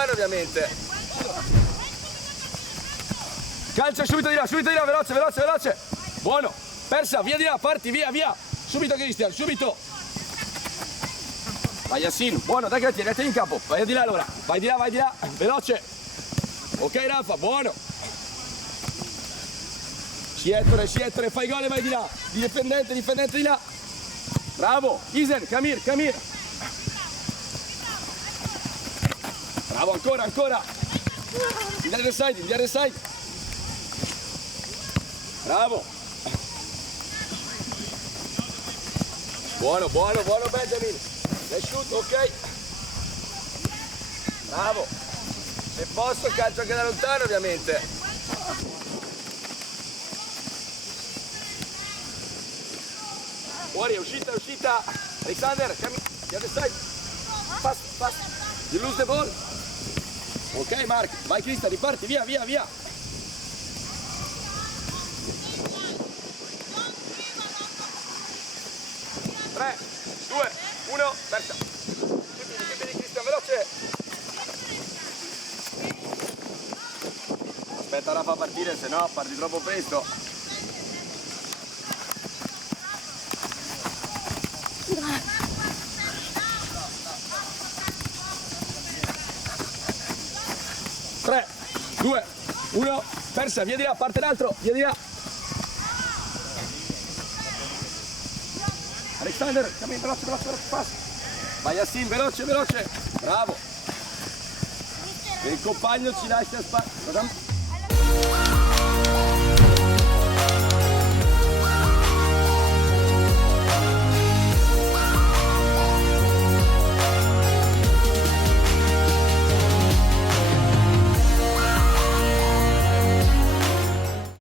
lontano ovviamente. Calcia subito di là, veloce, veloce, veloce. Buono, persa, via di là, parti, via, via. Subito Cristian, subito. Vai Yassin, buono, dai che la tieni in campo. Vai di là allora, vai di là, veloce. Ok Rafa, buono. Siettore, fai gol e vai di là. Difendente di là. Bravo, Isen, Camir. Bravo, ancora. In the other side. Bravo. Buono Benjamin. Le shoot, ok. Bravo. Se posso calcio anche da lontano ovviamente. Fuori, è uscita. Alexander, the other side. Pass. You lose the ball. Ok Mark, vai Cristian, riparti, via. 3, 2, 1, persa. Chiudi Cristian, veloce. Aspetta Rafa a partire, se no parti troppo presto. Tre, 2, 1, persa, via di là, parte l'altro, via di là. Alexander, cammino, veloce, passa. Vai Yassin, veloce. Bravo. E il compagno ci lascia spazio.